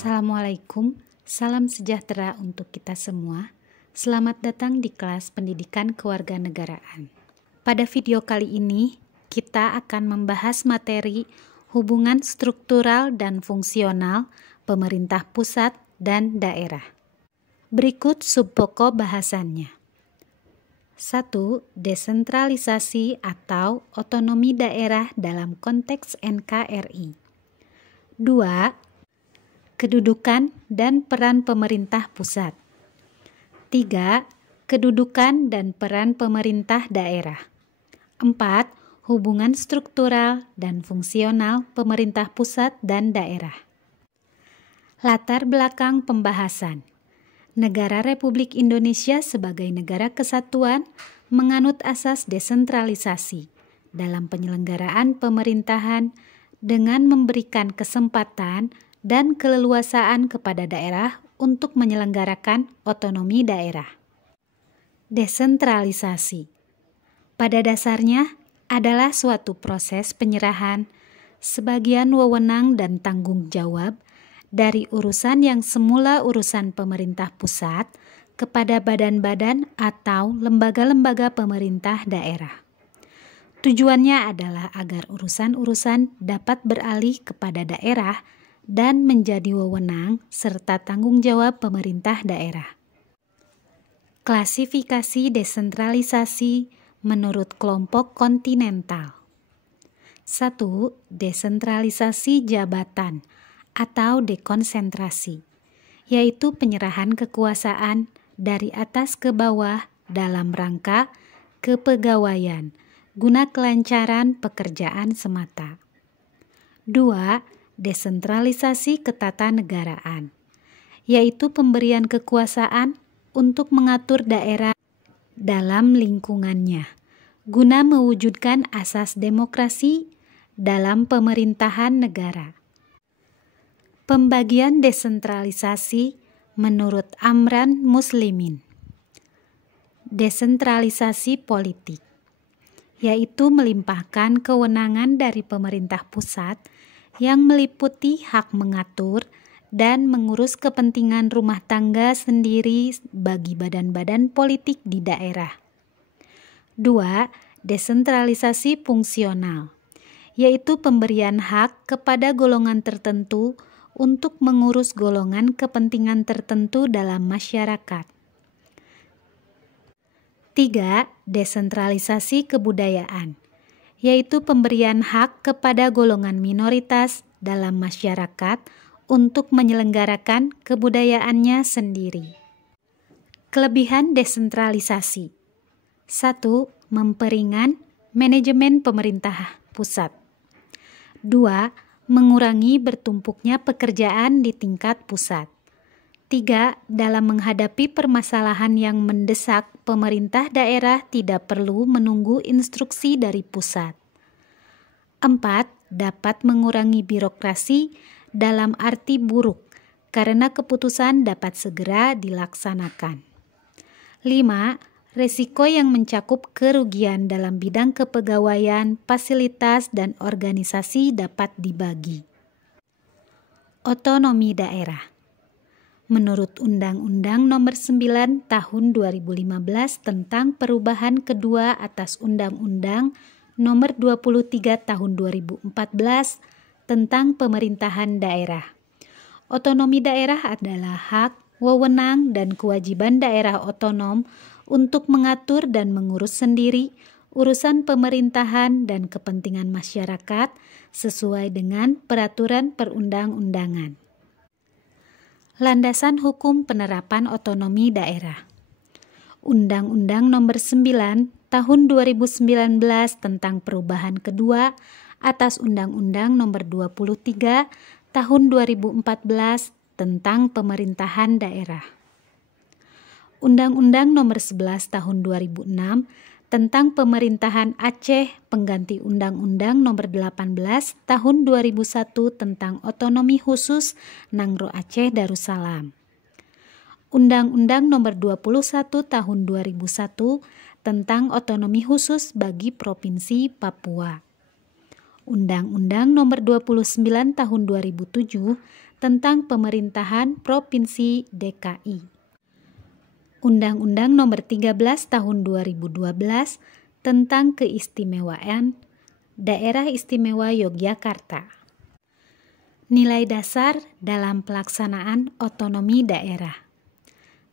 Assalamualaikum, salam sejahtera untuk kita semua. Selamat datang di kelas pendidikan kewarganegaraan. Pada video kali ini, kita akan membahas materi hubungan struktural dan fungsional pemerintah pusat dan daerah. Berikut subpokok bahasannya. 1. Desentralisasi atau otonomi daerah dalam konteks NKRI. 2. Kedudukan dan peran pemerintah pusat. 3. Kedudukan dan peran pemerintah daerah. 4. Hubungan struktural dan fungsional pemerintah pusat dan daerah. Latar belakang pembahasan. Negara Republik Indonesia sebagai negara kesatuan menganut asas desentralisasi dalam penyelenggaraan pemerintahan dengan memberikan kesempatan dan keleluasaan kepada daerah untuk menyelenggarakan otonomi daerah. Desentralisasi pada dasarnya adalah suatu proses penyerahan sebagian wewenang dan tanggung jawab dari urusan yang semula urusan pemerintah pusat kepada badan-badan atau lembaga-lembaga pemerintah daerah. Tujuannya adalah agar urusan-urusan dapat beralih kepada daerah dan menjadi wewenang serta tanggung jawab pemerintah daerah. Klasifikasi desentralisasi menurut kelompok kontinental. 1. Desentralisasi jabatan atau dekonsentrasi, yaitu penyerahan kekuasaan dari atas ke bawah dalam rangka kepegawaian guna kelancaran pekerjaan semata. 2. Desentralisasi ketatanegaraan, yaitu pemberian kekuasaan untuk mengatur daerah dalam lingkungannya, guna mewujudkan asas demokrasi dalam pemerintahan negara. Pembagian desentralisasi menurut Amran Muslimin. Desentralisasi politik, yaitu melimpahkan kewenangan dari pemerintah pusat yang meliputi hak mengatur dan mengurus kepentingan rumah tangga sendiri bagi badan-badan politik di daerah. 2. Desentralisasi fungsional, yaitu pemberian hak kepada golongan tertentu untuk mengurus golongan kepentingan tertentu dalam masyarakat. 3. Desentralisasi kebudayaan, yaitu pemberian hak kepada golongan minoritas dalam masyarakat untuk menyelenggarakan kebudayaannya sendiri. Kelebihan desentralisasi. 1. Memperingan manajemen pemerintah pusat. 2. Mengurangi bertumpuknya pekerjaan di tingkat pusat. 3. Dalam menghadapi permasalahan yang mendesak, pemerintah daerah tidak perlu menunggu instruksi dari pusat. 4. Dapat mengurangi birokrasi dalam arti buruk, karena keputusan dapat segera dilaksanakan. 5. Risiko yang mencakup kerugian dalam bidang kepegawaian, fasilitas, dan organisasi dapat dibagi. Otonomi daerah. Menurut Undang-Undang Nomor 9 Tahun 2015 tentang perubahan kedua atas Undang-Undang Nomor 23 Tahun 2014 tentang pemerintahan daerah. Otonomi daerah adalah hak, wewenang, dan kewajiban daerah otonom untuk mengatur dan mengurus sendiri urusan pemerintahan dan kepentingan masyarakat sesuai dengan peraturan perundang-undangan. Landasan hukum penerapan otonomi daerah. Undang-Undang Nomor 9 Tahun 2019 tentang perubahan kedua atas Undang-Undang Nomor 23 Tahun 2014 tentang pemerintahan daerah. Undang-Undang Nomor 11 Tahun 2006 tentang pemerintahan Aceh pengganti Undang-Undang Nomor 18 Tahun 2001 tentang otonomi khusus Nangro Aceh Darussalam. Undang-Undang Nomor 21 Tahun 2001 tentang otonomi khusus bagi Provinsi Papua. Undang-Undang Nomor 29 Tahun 2007 tentang Pemerintahan Provinsi DKI. Undang-Undang Nomor 13 Tahun 2012 tentang Keistimewaan Daerah Istimewa Yogyakarta. Nilai dasar dalam pelaksanaan otonomi daerah.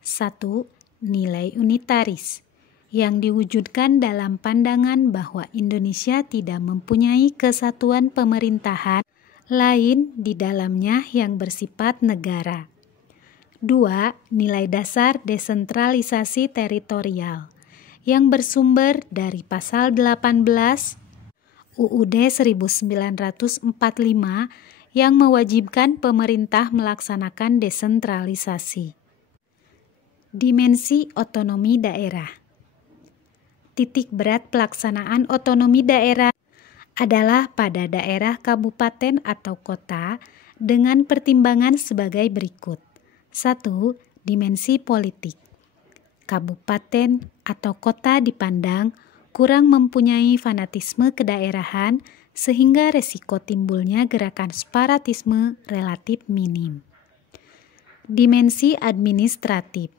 1. Nilai unitaris yang diwujudkan dalam pandangan bahwa Indonesia tidak mempunyai kesatuan pemerintahan lain di dalamnya yang bersifat negara. 2. Nilai dasar desentralisasi teritorial yang bersumber dari pasal 18 UUD 1945 yang mewajibkan pemerintah melaksanakan desentralisasi. Dimensi otonomi daerah. Titik berat pelaksanaan otonomi daerah adalah pada daerah kabupaten atau kota dengan pertimbangan sebagai berikut. 1. Dimensi politik. Kabupaten atau kota dipandang kurang mempunyai fanatisme kedaerahan sehingga resiko timbulnya gerakan separatisme relatif minim. Dimensi administratif.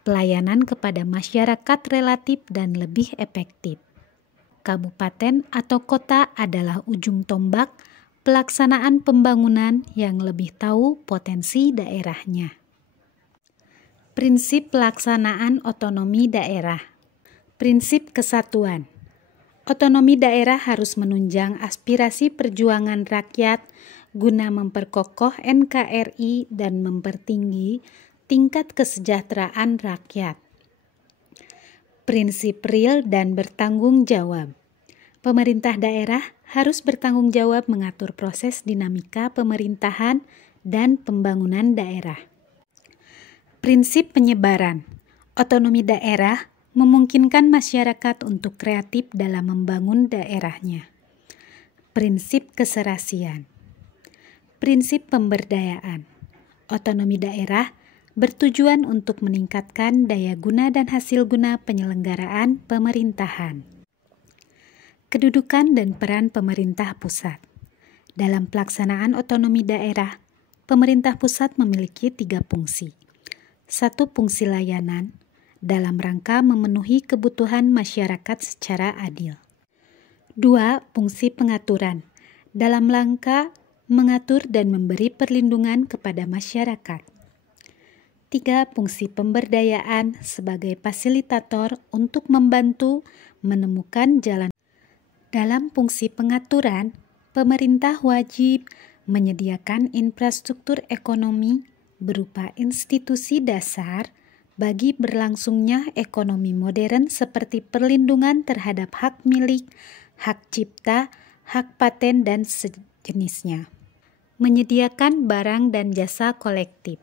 Pelayanan kepada masyarakat relatif dan lebih efektif. Kabupaten atau kota adalah ujung tombak pelaksanaan pembangunan yang lebih tahu potensi daerahnya. Prinsip pelaksanaan otonomi daerah. Prinsip kesatuan. Otonomi daerah harus menunjang aspirasi perjuangan rakyat guna memperkokoh NKRI dan mempertinggi tingkat kesejahteraan rakyat. Prinsip real dan bertanggung jawab. Pemerintah daerah harus bertanggung jawab mengatur proses dinamika pemerintahan dan pembangunan daerah. Prinsip penyebaran. Otonomi daerah memungkinkan masyarakat untuk kreatif dalam membangun daerahnya. Prinsip keserasian. Prinsip pemberdayaan. Otonomi daerah bertujuan untuk meningkatkan daya guna dan hasil guna penyelenggaraan pemerintahan. Kedudukan dan peran pemerintah pusat. Dalam pelaksanaan otonomi daerah, pemerintah pusat memiliki 3 fungsi. 1. Fungsi layanan, dalam rangka memenuhi kebutuhan masyarakat secara adil. 2. Fungsi pengaturan, dalam rangka mengatur dan memberi perlindungan kepada masyarakat. 3. Fungsi pemberdayaan sebagai fasilitator untuk membantu menemukan jalan. Dalam fungsi pengaturan, pemerintah wajib menyediakan infrastruktur ekonomi berupa institusi dasar bagi berlangsungnya ekonomi modern seperti perlindungan terhadap hak milik, hak cipta, hak paten, dan sejenisnya. Menyediakan barang dan jasa kolektif.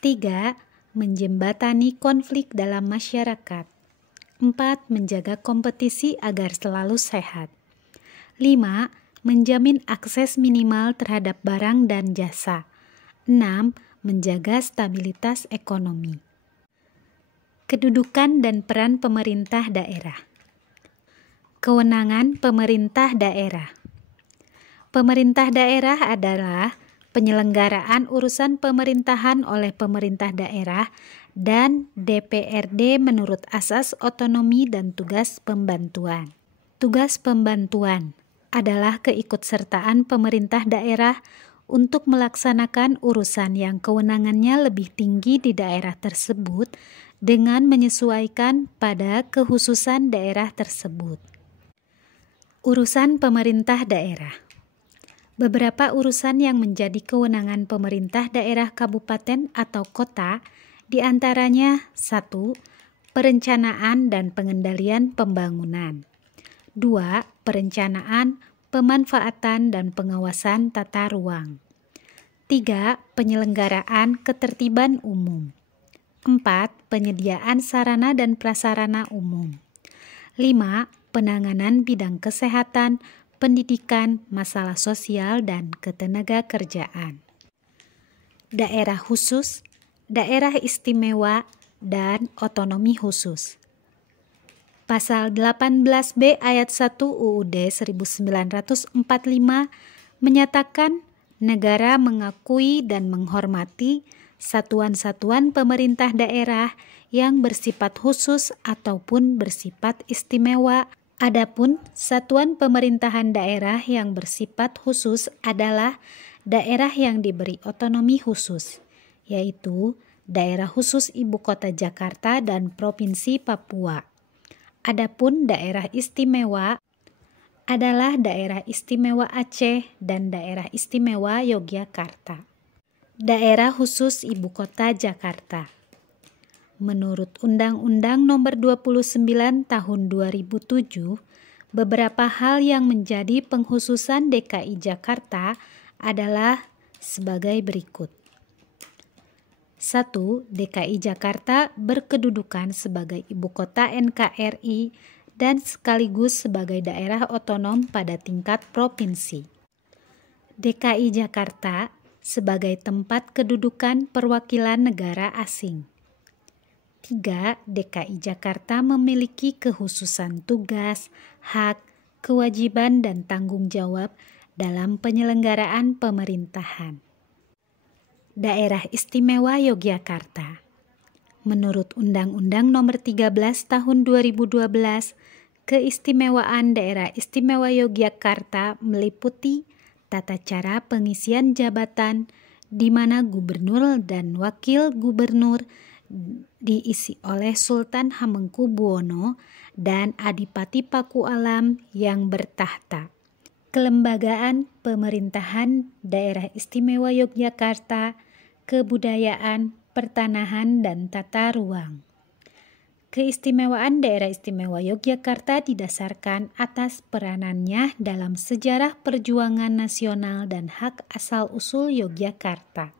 3. Menjembatani konflik dalam masyarakat. 4. Menjaga kompetisi agar selalu sehat. 5. Menjamin akses minimal terhadap barang dan jasa. 6. Menjaga stabilitas ekonomi. Kedudukan dan peran pemerintah daerah. Kewenangan pemerintah daerah. Pemerintah daerah adalah penyelenggaraan urusan pemerintahan oleh pemerintah daerah dan DPRD menurut asas otonomi dan tugas pembantuan. Tugas pembantuan adalah keikutsertaan pemerintah daerah untuk melaksanakan urusan yang kewenangannya lebih tinggi di daerah tersebut dengan menyesuaikan pada kekhususan daerah tersebut. Urusan pemerintah daerah. Beberapa urusan yang menjadi kewenangan pemerintah daerah kabupaten atau kota diantaranya 1. Perencanaan dan pengendalian pembangunan. 2. Perencanaan, pemanfaatan, dan pengawasan tata ruang. 3. Penyelenggaraan ketertiban umum. 4. Penyediaan sarana dan prasarana umum. 5. Penanganan bidang kesehatan, pendidikan, masalah sosial, dan ketenagakerjaan. Daerah khusus, daerah istimewa, dan otonomi khusus. Pasal 18B ayat 1 UUD 1945 menyatakan negara mengakui dan menghormati satuan-satuan pemerintah daerah yang bersifat khusus ataupun bersifat istimewa. Adapun satuan pemerintahan daerah yang bersifat khusus adalah daerah yang diberi otonomi khusus, yaitu daerah khusus Ibu Kota Jakarta dan Provinsi Papua. Adapun daerah istimewa adalah daerah istimewa Aceh dan daerah istimewa Yogyakarta. Daerah khusus Ibu Kota Jakarta. Menurut Undang-Undang Nomor 29 Tahun 2007, beberapa hal yang menjadi pengkhususan DKI Jakarta adalah sebagai berikut. 1. DKI Jakarta berkedudukan sebagai ibu kota NKRI dan sekaligus sebagai daerah otonom pada tingkat provinsi. DKI Jakarta sebagai tempat kedudukan perwakilan negara asing. 3. DKI Jakarta memiliki kekhususan tugas, hak, kewajiban, dan tanggung jawab dalam penyelenggaraan pemerintahan. Daerah Istimewa Yogyakarta. Menurut Undang-Undang Nomor 13 Tahun 2012, keistimewaan Daerah Istimewa Yogyakarta meliputi tata cara pengisian jabatan di mana gubernur dan wakil gubernur diisi oleh Sultan Hamengkubuwono dan Adipati Pakualam yang bertahta. Kelembagaan pemerintahan Daerah Istimewa Yogyakarta, kebudayaan, pertanahan, dan tata ruang. Keistimewaan Daerah Istimewa Yogyakarta didasarkan atas peranannya dalam sejarah perjuangan nasional dan hak asal-usul Yogyakarta.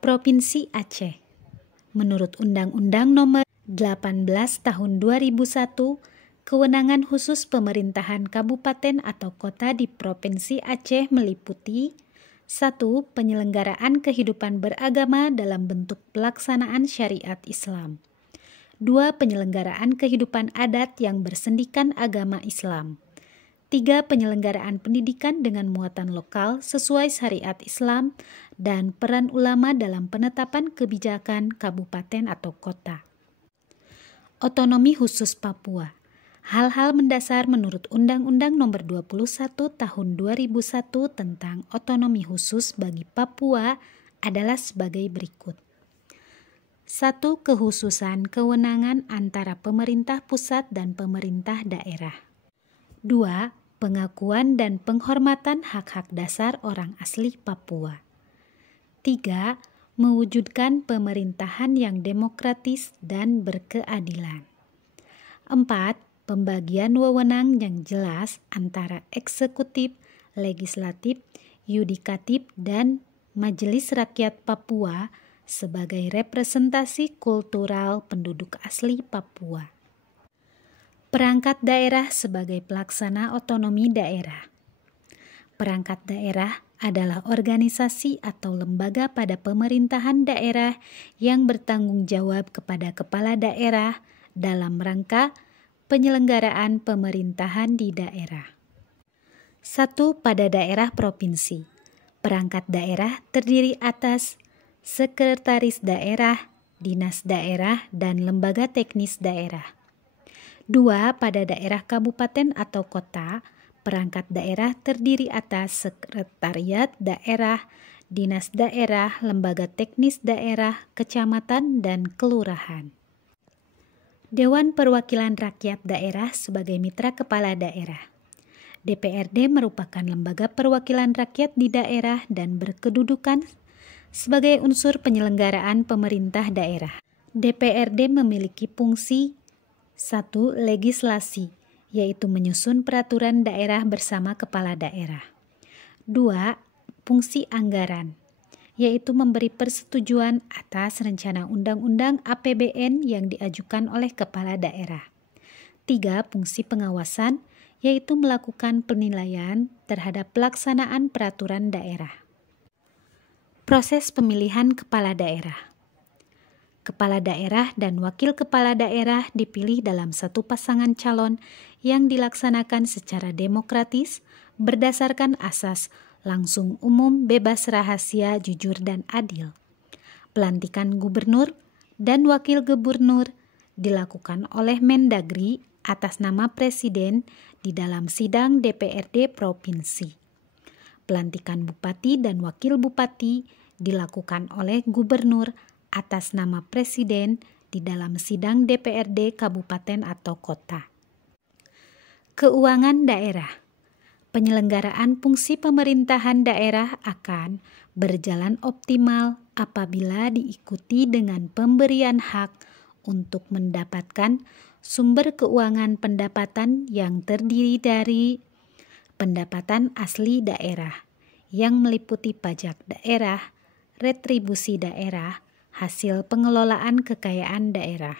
Provinsi Aceh. Menurut Undang-Undang Nomor 18 Tahun 2001, kewenangan khusus pemerintahan kabupaten atau kota di Provinsi Aceh meliputi 1. Penyelenggaraan kehidupan beragama dalam bentuk pelaksanaan syariat Islam. 2. Penyelenggaraan kehidupan adat yang bersendikan agama Islam. 3. Penyelenggaraan pendidikan dengan muatan lokal sesuai syariat Islam dan peran ulama dalam penetapan kebijakan kabupaten atau kota. Otonomi khusus Papua. Hal-hal mendasar menurut Undang-Undang Nomor 21 Tahun 2001 tentang otonomi khusus bagi Papua adalah sebagai berikut. 1. Kekhususan kewenangan antara pemerintah pusat dan pemerintah daerah. 2. Pengakuan dan penghormatan hak-hak dasar orang asli Papua. 3. Mewujudkan pemerintahan yang demokratis dan berkeadilan. 4. Pembagian wewenang yang jelas antara eksekutif, legislatif, yudikatif, dan Majelis Rakyat Papua sebagai representasi kultural penduduk asli Papua. Perangkat daerah sebagai pelaksana otonomi daerah. Perangkat daerah adalah organisasi atau lembaga pada pemerintahan daerah yang bertanggung jawab kepada kepala daerah dalam rangka penyelenggaraan pemerintahan di daerah. 1. Pada daerah provinsi, perangkat daerah terdiri atas sekretaris daerah, dinas daerah, dan lembaga teknis daerah. 2. Pada daerah kabupaten atau kota, perangkat daerah terdiri atas sekretariat daerah, dinas daerah, lembaga teknis daerah, kecamatan, dan kelurahan. Dewan Perwakilan Rakyat Daerah sebagai mitra kepala daerah. DPRD merupakan lembaga perwakilan rakyat di daerah dan berkedudukan sebagai unsur penyelenggaraan pemerintah daerah. DPRD memiliki fungsi 1. Legislasi, yaitu menyusun peraturan daerah bersama kepala daerah. 2. Fungsi anggaran, yaitu memberi persetujuan atas rencana undang-undang APBN yang diajukan oleh kepala daerah. 3. Fungsi pengawasan, yaitu melakukan penilaian terhadap pelaksanaan peraturan daerah. Proses pemilihan kepala daerah. Kepala daerah dan wakil kepala daerah dipilih dalam satu pasangan calon yang dilaksanakan secara demokratis berdasarkan asas langsung umum, bebas rahasia, jujur, dan adil. Pelantikan gubernur dan wakil gubernur dilakukan oleh Mendagri atas nama Presiden di dalam sidang DPRD Provinsi. Pelantikan bupati dan wakil bupati dilakukan oleh gubernur atas nama Presiden di dalam sidang DPRD kabupaten atau kota. Keuangan daerah. Penyelenggaraan fungsi pemerintahan daerah akan berjalan optimal apabila diikuti dengan pemberian hak untuk mendapatkan sumber keuangan pendapatan yang terdiri dari pendapatan asli daerah yang meliputi pajak daerah, retribusi daerah, hasil pengelolaan kekayaan daerah.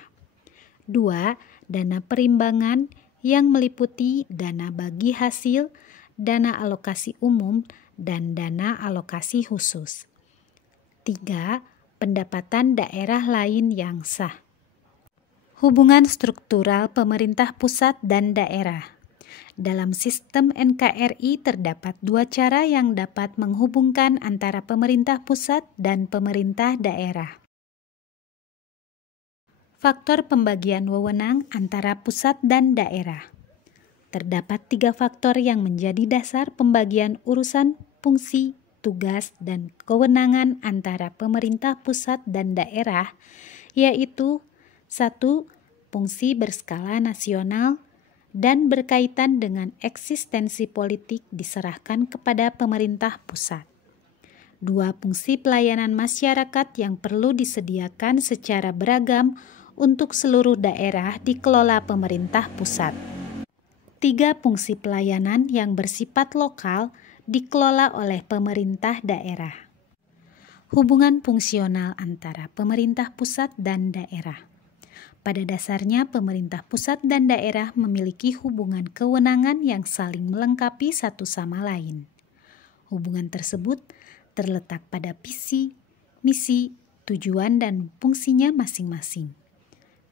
2. Dana perimbangan yang meliputi dana bagi hasil, dana alokasi umum, dan dana alokasi khusus. 3. Pendapatan daerah lain yang sah. Hubungan struktural pemerintah pusat dan daerah. Dalam sistem NKRI terdapat dua cara yang dapat menghubungkan antara pemerintah pusat dan pemerintah daerah. Faktor pembagian wewenang antara pusat dan daerah. Terdapat 3 faktor yang menjadi dasar pembagian urusan, fungsi, tugas, dan kewenangan antara pemerintah pusat dan daerah, yaitu 1. Fungsi berskala nasional dan berkaitan dengan eksistensi politik diserahkan kepada pemerintah pusat. 2. Fungsi pelayanan masyarakat yang perlu disediakan secara beragam untuk seluruh daerah dikelola pemerintah pusat. 3. Fungsi pelayanan yang bersifat lokal dikelola oleh pemerintah daerah. Hubungan fungsional antara pemerintah pusat dan daerah. Pada dasarnya, pemerintah pusat dan daerah memiliki hubungan kewenangan yang saling melengkapi satu sama lain. Hubungan tersebut terletak pada visi, misi, tujuan, dan fungsinya masing-masing.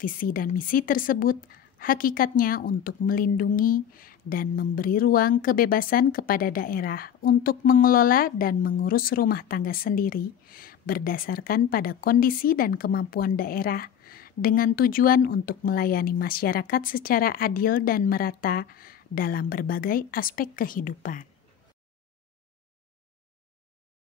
Visi dan misi tersebut hakikatnya untuk melindungi dan memberi ruang kebebasan kepada daerah untuk mengelola dan mengurus rumah tangga sendiri berdasarkan pada kondisi dan kemampuan daerah dengan tujuan untuk melayani masyarakat secara adil dan merata dalam berbagai aspek kehidupan.